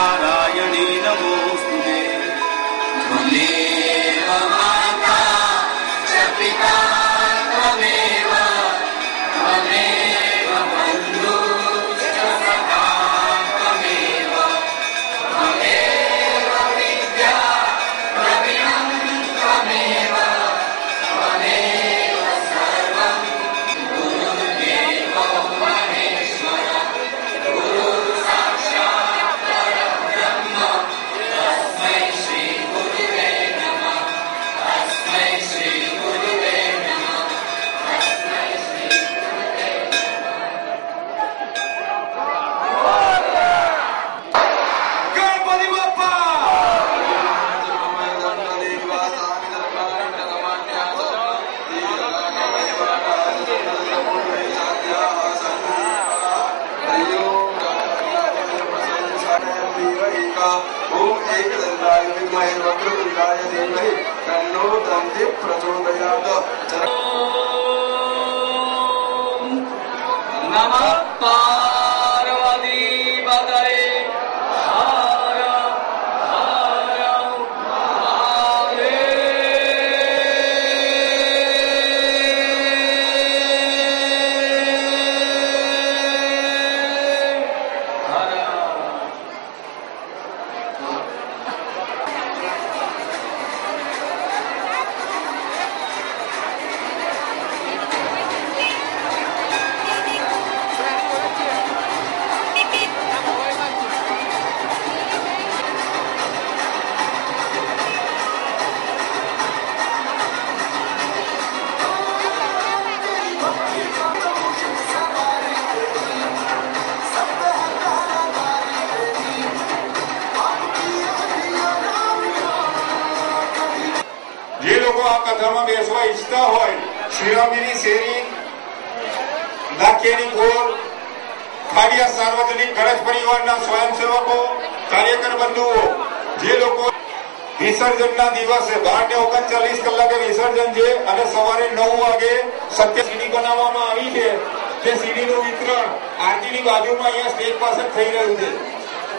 नारायणे नमोस्तुते। त्वमेव माता च पिता त्वमेव त्वमेव बन्धुश्च सखा त्वमेव त्वमेव विद्या द्रविणं त्वमेव त्वमेव सर्वं गुरुर्देवो महेश्वर गुरुः साक्षात् परब्रह्म तस्मै श्री गुरुवे नमः तस्मै श्री गुरुवे नमः तस्मै श्री गुरुवे गणपति बाप्पा ओम एकदंताय विद्महे वक्रतुंडाय धीमहि तन्नो दन्ति प्रचोदयात्। नमः पार्वती पतये हर हर જે લોકો આ કથામાં બેસવા ઈચ્છતા હોય શ્રીરામજીની શેરી દાખેની ગોળ ખાડિયા સાર્વજનિક ગણેશ પરિવારના સ્વયંસેવકો કાર્યકર બંધુઓ જે લોકો વિસર્જનના દિવસે 12:39 કલાકે વિસર્જન છે અને સવારે 9 વાગે સત્ય સીડી બનાવવામાં આવી છે જે સીડીનું વિતરણ આરતીની બાજુમાં અહીંયા સ્ટેજ પાસે થઈ રહ્યું છે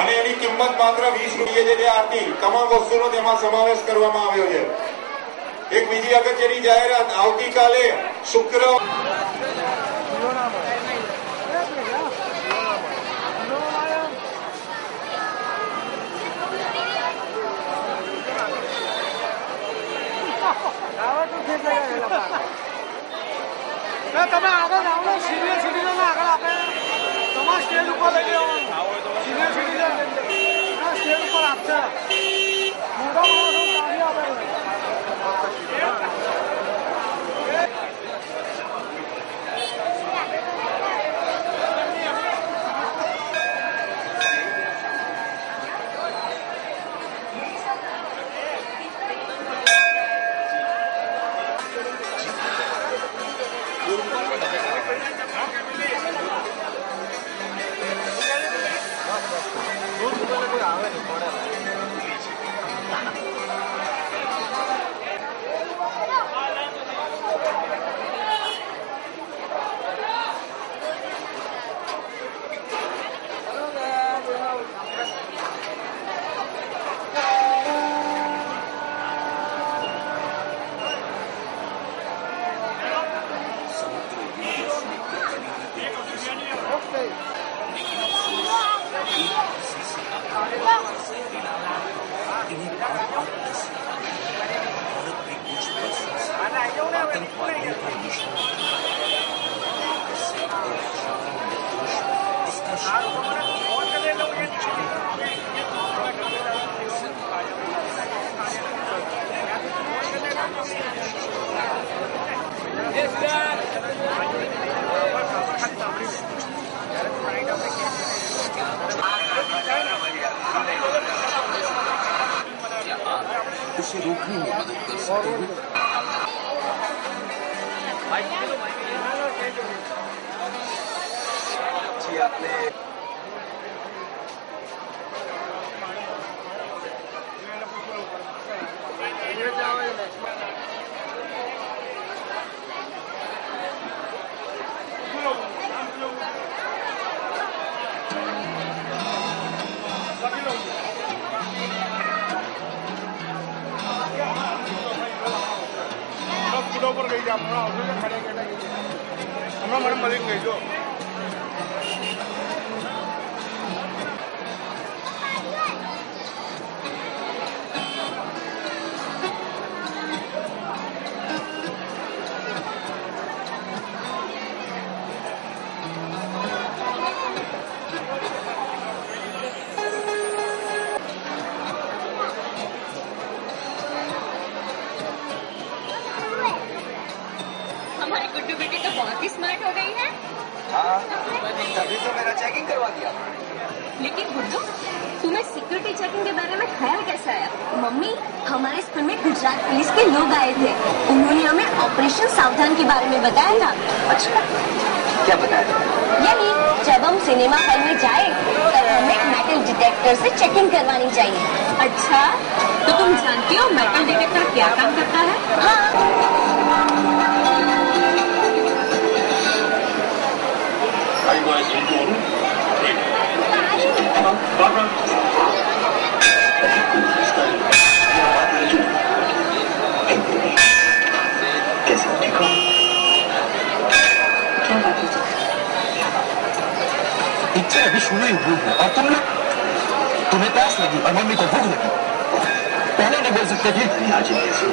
અને એની કિંમત માત્ર 20 રૂપિયા છે. જે આરતી તમામ વસ્તુનો તેમાં સમાવેશ કરવામાં આવ્યો છે. एक बीजी अगत्यनी जाहेरात आवतीकाले शुक्र તમે આગળ આવો સિનિયર સિટીઝન આગળ આપે તમારા સ્ટેજ ઉપર લઈ લેવાનું સિનિયર સિટીઝન સ્ટેજ ઉપર આપશે મોટા માણસો ગાડી આપે उसे रोकने में मदद कर सकते हैं। जी आपने Thank you. મને મળી ગઈ જો हमारी गुड्डू बेटी तो बहुत ही स्मार्ट हो गई है। हाँ, तभी तो मेरा चेकिंग करवा दिया। लेकिन गुड्डू, तुम्हें सिक्योरिटी चेकिंग के बारे में ख्याल कैसे आया? मम्मी, हमारे स्कूल में गुजरात पुलिस के लोग आए थे। उन्होंने हमें ऑपरेशन सावधान के बारे में बताया था। अच्छा, क्या बताया? यही, जब हम सिनेमा हॉल में जाए तब हमें मेटल डिटेक्टर से चेकिंग करवानी चाहिए। अच्छा, तो तुम जानती हो मेटल डिटेक्टर क्या काम करता है? हाँ। कैसे ठीक हो? क्या बात है? पिक्चर अभी शुरू ही हुई है और तुम लोग, तुम्हें प्यास लगी और मम्मी को भूख लगी, पहले नहीं बोल सकते थे? आज कैसे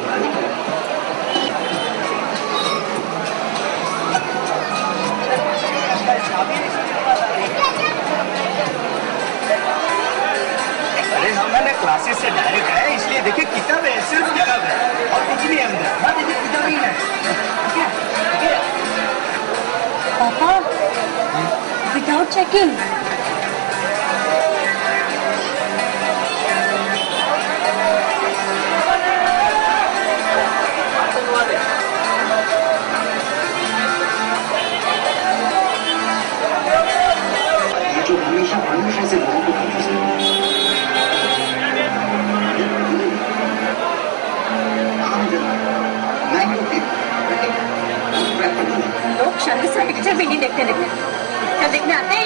अरे हमने क्लासेस से डायरेक्ट आया, इसलिए देखिए किताब है, सिर्फ किताब है और कुछ नहीं अंदर। हाँ देखिए किताब ही है। पापा, विदाउट चेकिंग ये जो हमेशा से लोगों को कंफ्यूज लोग शादी से पिक्चर भी नहीं देखते लेकिन क्या देखने आते हैं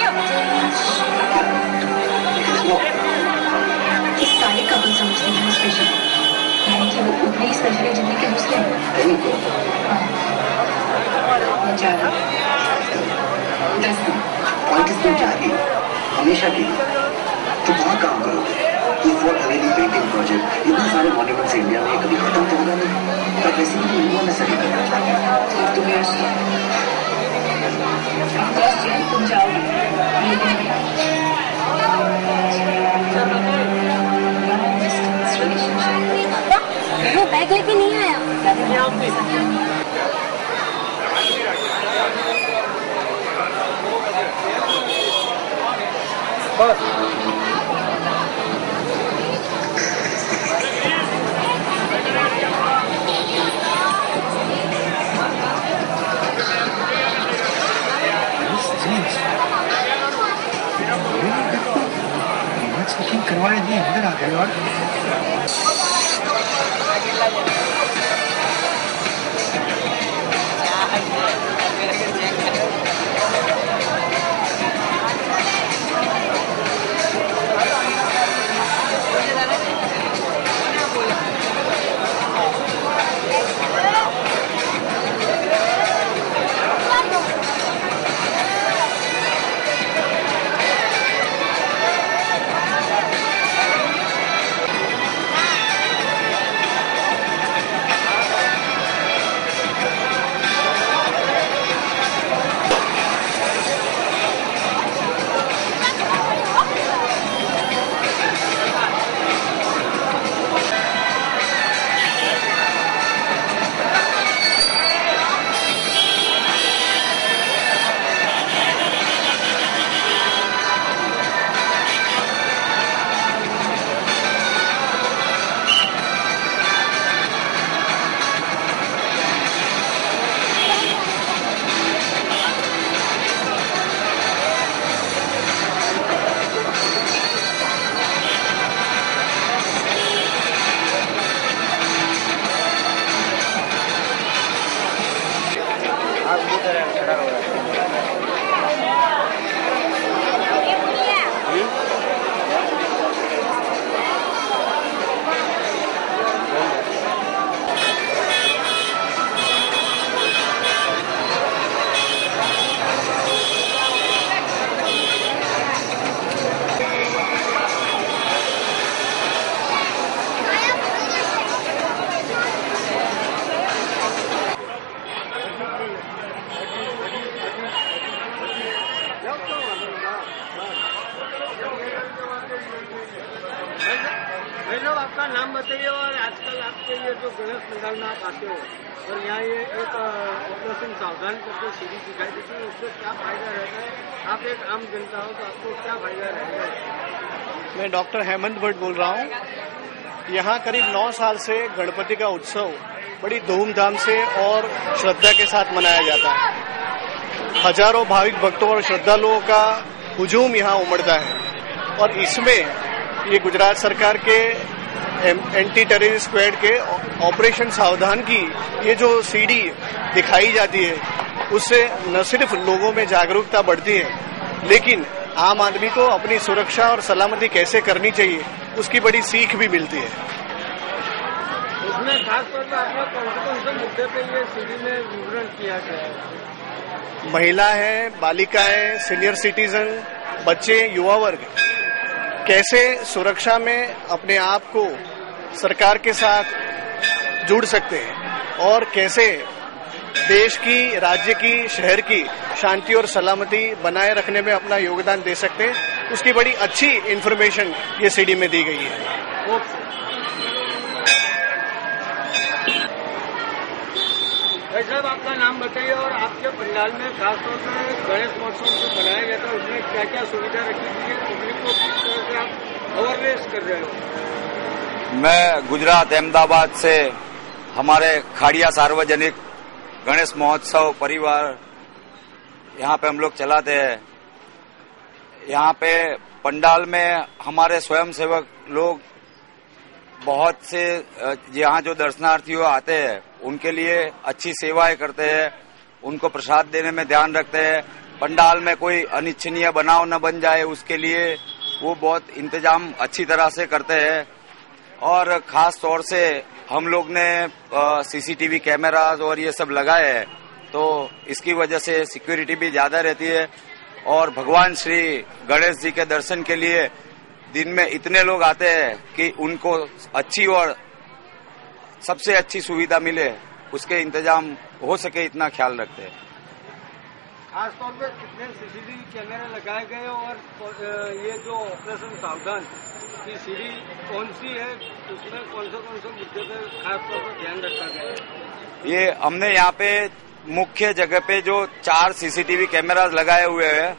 ये सारे कपल समझते हैं स्पेशल, यानी कि वो उतने ही स्पेशल है जितने के दूसरे हैं। पॉइंट इसमें क्या है? हमेशा के लिए तो वहाँ काम करोगे। ये फोर्ट हवेली पेंटिंग प्रोजेक्ट, इतने सारे मॉन्यूमेंट्स इंडिया में कभी खत्म तो होगा नहीं, पर वैसे भी इंडिया में सभी करना चाहिए। तुम जाओगे वो बैग लेके नहीं आया। બસ चेकिंग करवाने दिए अंदर आ गए और आपका नाम बताइए और आजकल आपके ये जो गणेश पंडाल में आप आते हो और यहाँ ये एक ऑपरेशन सावधान करके सीढ़ी दिखाई देती है, उससे क्या फायदा रहता है? आप एक आम जनता हो तो आपको क्या फायदा रहता है? मैं डॉक्टर हेमंत भट्ट बोल रहा हूँ। यहाँ करीब 9 साल से गणपति का उत्सव बड़ी धूमधाम से और श्रद्धा के साथ मनाया जाता है। हजारों भाविक भक्तों और श्रद्धालुओं का हुजूम यहाँ उमड़ता है और इसमें ये गुजरात सरकार के एंटी टेररिस्ट स्क्वाड के ऑपरेशन सावधान की ये जो सीडी दिखाई जाती है उससे न सिर्फ लोगों में जागरूकता बढ़ती है लेकिन आम आदमी को अपनी सुरक्षा और सलामती कैसे करनी चाहिए उसकी बड़ी सीख भी मिलती है। उसमें खास तौर पर आपने कौन से मुद्दे पे ये सीडी में विवरण किया गया है? महिला है, बालिकाएं, सीनियर सिटीजन, बच्चे, युवा वर्ग कैसे सुरक्षा में अपने आप को सरकार के साथ जुड़ सकते हैं और कैसे देश की, राज्य की, शहर की शांति और सलामती बनाए रखने में अपना योगदान दे सकते हैं, उसकी बड़ी अच्छी इन्फॉर्मेशन ये सीडी में दी गई है। भाई साहब, आपका नाम बताइए और आपके पंडाल में खासतौर पर गणेश महोत्सव जो बनाया गया था उसमें क्या क्या सुविधा रखी गई है, पब्लिक को किस तरह से आप अवेयरनेस कर रहे हो? मैं गुजरात अहमदाबाद से हमारे खाड़िया सार्वजनिक गणेश महोत्सव परिवार यहाँ पे हम लोग चलाते हैं। यहाँ पे पंडाल में हमारे स्वयंसेवक लोग बहुत से यहाँ जो दर्शनार्थी आते हैं उनके लिए अच्छी सेवाएं करते हैं, उनको प्रसाद देने में ध्यान रखते हैं, पंडाल में कोई अनिच्छनीय बनाव न बन जाए उसके लिए वो बहुत इंतजाम अच्छी तरह से करते हैं। और खास तौर से हम लोग ने सीसीटीवी कैमरास और ये सब लगाए हैं तो इसकी वजह से सिक्योरिटी भी ज्यादा रहती है और भगवान श्री गणेश जी के दर्शन के लिए दिन में इतने लोग आते हैं कि उनको अच्छी और सबसे अच्छी सुविधा मिले उसके इंतजाम हो सके इतना ख्याल रखते हैं। खास तौर पर कितने सीसीटीवी कैमरे लगाए गए और ये जो ऑपरेशन सावधान की सीढ़ी कौन सी है, उसमें कौन से मुद्दे पर खास तौर पर ध्यान रखा गया है? ये हमने यहाँ पे मुख्य जगह पे जो 4 सीसीटीवी कैमरास लगाए हुए हैं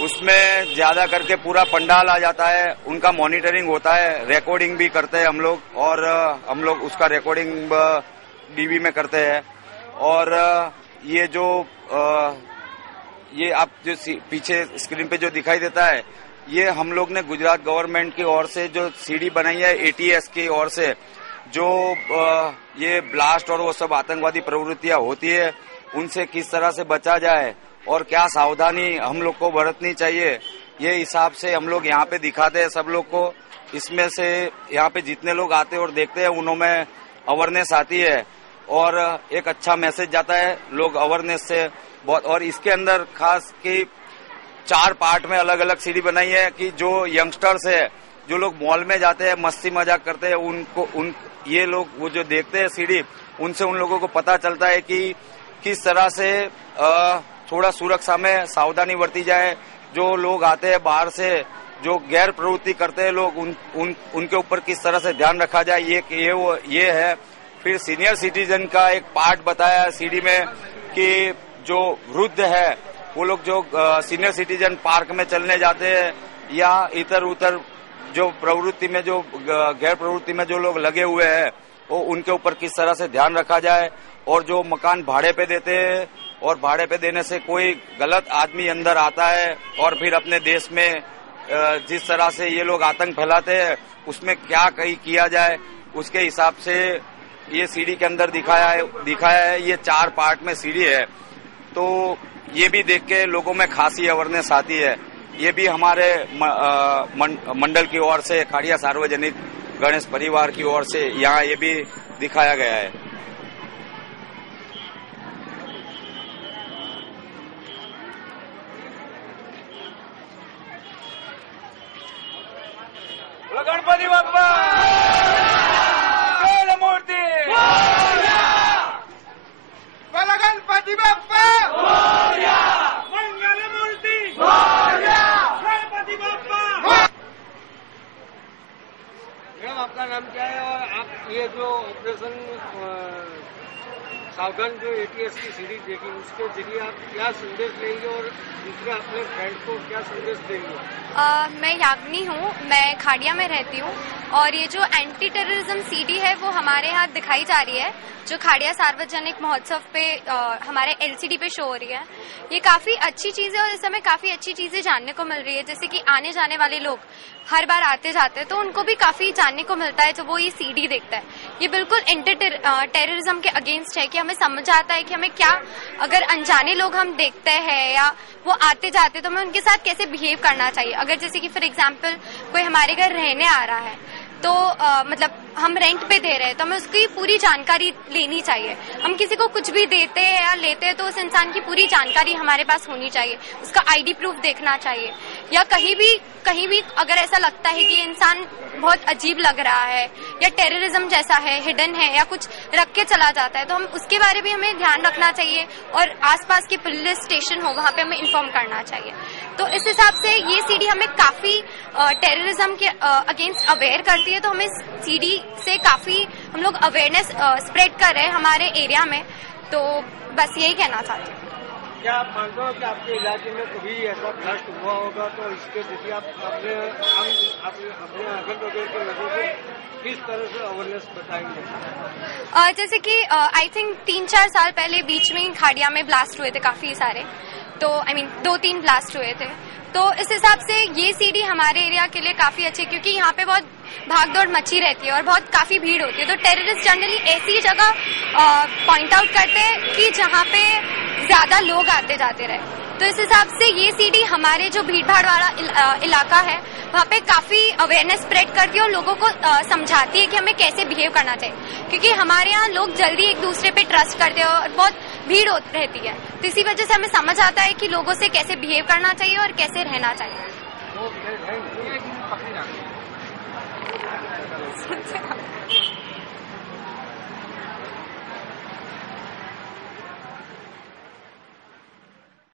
उसमें ज्यादा करके पूरा पंडाल आ जाता है, उनका मॉनिटरिंग होता है, रिकॉर्डिंग भी करते हैं हम लोग और हम लोग उसका रिकॉर्डिंग डीवी में करते हैं। और ये जो ये आप जो पीछे स्क्रीन पे जो दिखाई देता है ये हम लोग ने गुजरात गवर्नमेंट की ओर से जो सीडी बनाई है एटीएस की ओर से जो ये ब्लास्ट और वो सब आतंकवादी प्रवृत्तियां होती है उनसे किस तरह से बचा जाए और क्या सावधानी हम लोग को बरतनी चाहिए ये हिसाब से हम लोग यहाँ पे दिखाते हैं सब लोग को। इसमें से यहाँ पे जितने लोग आते हैं और देखते हैं उनमें अवेयरनेस आती है और एक अच्छा मैसेज जाता है लोग अवेयरनेस से बहुत। और इसके अंदर खास की 4 पार्ट में अलग अलग सीडी बनाई है कि जो यंगस्टर्स है जो लोग मॉल में जाते हैं मस्ती मजाक करते हैं उनको ये लोग वो जो देखते हैं सीडी उनसे उन लोगों को पता चलता है कि किस तरह से थोड़ा सुरक्षा में सावधानी बरती जाए। जो लोग आते हैं बाहर से जो गैर प्रवृत्ति करते हैं लोग उनके ऊपर किस तरह से ध्यान रखा जाए ये है। फिर सीनियर सिटीजन का एक पार्ट बताया सीडी में कि जो वृद्ध है वो लोग जो सीनियर सिटीजन पार्क में चलने जाते हैं या इधर उधर जो प्रवृत्ति में जो गैर प्रवृत्ति में जो लोग लगे हुए हैं वो उनके ऊपर किस तरह से ध्यान रखा जाए। और जो मकान भाड़े पे देते हैं और भाड़े पे देने से कोई गलत आदमी अंदर आता है और फिर अपने देश में जिस तरह से ये लोग आतंक फैलाते हैं उसमें क्या कहीं किया जाए उसके हिसाब से ये सीडी के अंदर दिखाया है। ये 4 पार्ट में सीडी है तो ये भी देख के लोगों में खासी अवेयरनेस आती है। ये भी हमारे मंडल की ओर से खाड़िया सार्वजनिक गणेश परिवार की ओर से यहाँ ये भी दिखाया गया है। गणपति बाप्पा मूर्ति गणपति बाप्पा मंगल मूर्ति गणपति बाप्पा। आपका नाम क्या है और आप ये जो ऑपरेशन सावधान जो ATS की सीरीज देखी उसके जरिए आप क्या संदेश देंगे और दूसरे अपने फ्रेंड को क्या संदेश देंगे? मैं याग्नि हूँ, मैं खाड़िया में रहती हूँ और ये जो एंटी टेररिज्म CD है वो हमारे यहाँ दिखाई जा रही है, जो खाड़िया सार्वजनिक महोत्सव पे हमारे LCD पे शो हो रही है। ये काफी अच्छी चीज है और इस समय काफी अच्छी चीजें जानने को मिल रही है, जैसे कि आने जाने वाले लोग हर बार आते जाते हैं तो उनको भी काफी जानने को मिलता है जब वो ये CD देखता है। ये बिल्कुल एंटी टेररिज्म के अगेंस्ट है कि हमें समझ आता है कि हमें क्या, अगर अनजाने लोग हम देखते हैं या वो आते जाते तो हमें उनके साथ कैसे बिहेव करना चाहिए। अगर जैसे कि फॉर एग्जांपल कोई हमारे घर रहने आ रहा है तो मतलब हम रेंट पे दे रहे हैं तो हमें उसकी पूरी जानकारी लेनी चाहिए। हम किसी को कुछ भी देते हैं या लेते हैं तो उस इंसान की पूरी जानकारी हमारे पास होनी चाहिए, उसका ID प्रूफ देखना चाहिए। या कहीं भी अगर ऐसा लगता है कि इंसान बहुत अजीब लग रहा है या टेररिज्म जैसा है, हिडन है या कुछ रख के चला जाता है तो हम उसके बारे में हमें ध्यान रखना चाहिए और आसपास के पुलिस स्टेशन हो वहाँ पे हमें इन्फॉर्म करना चाहिए। तो इस हिसाब से ये CD हमें काफी टेररिज्म के अगेंस्ट अवेयर करती है, तो हमें CD से काफी हम लोग अवेयरनेस स्प्रेड कर रहे हैं हमारे एरिया में। तो बस यही कहना चाहती हूँ। क्या आप मानते हो कि आपके इलाके में कभी ऐसा ब्लास्ट हुआ होगा तो इसके जरिए आप अपने अगल बगल के लोगों को किस तरह से अवेयरनेस बताएंगे? जैसे कि आई थिंक 3-4 साल पहले बीच में ही खाड़िया में ब्लास्ट हुए थे काफी सारे, तो 2-3 ब्लास्ट हुए थे। तो इस हिसाब से ये CD हमारे एरिया के लिए काफी अच्छी, क्योंकि यहाँ पे बहुत भागदौड़ मची रहती है और बहुत काफी भीड़ होती है। तो टेररिस्ट जनरली ऐसी जगह पॉइंट आउट करते हैं कि जहाँ पे ज्यादा लोग आते जाते रहे। तो इस हिसाब से ये CD हमारे जो भीड़ भाड़ वाला इलाका है वहाँ पे काफी अवेयरनेस स्प्रेड करती है और लोगों को समझाती है कि हमें कैसे बिहेव करना चाहिए, क्योंकि हमारे यहाँ लोग जल्दी एक दूसरे पे ट्रस्ट करते हैं और बहुत भीड़ रहती है। तो इसी वजह से हमें समझ आता है कि लोगों से कैसे बिहेव करना चाहिए और कैसे रहना चाहिए।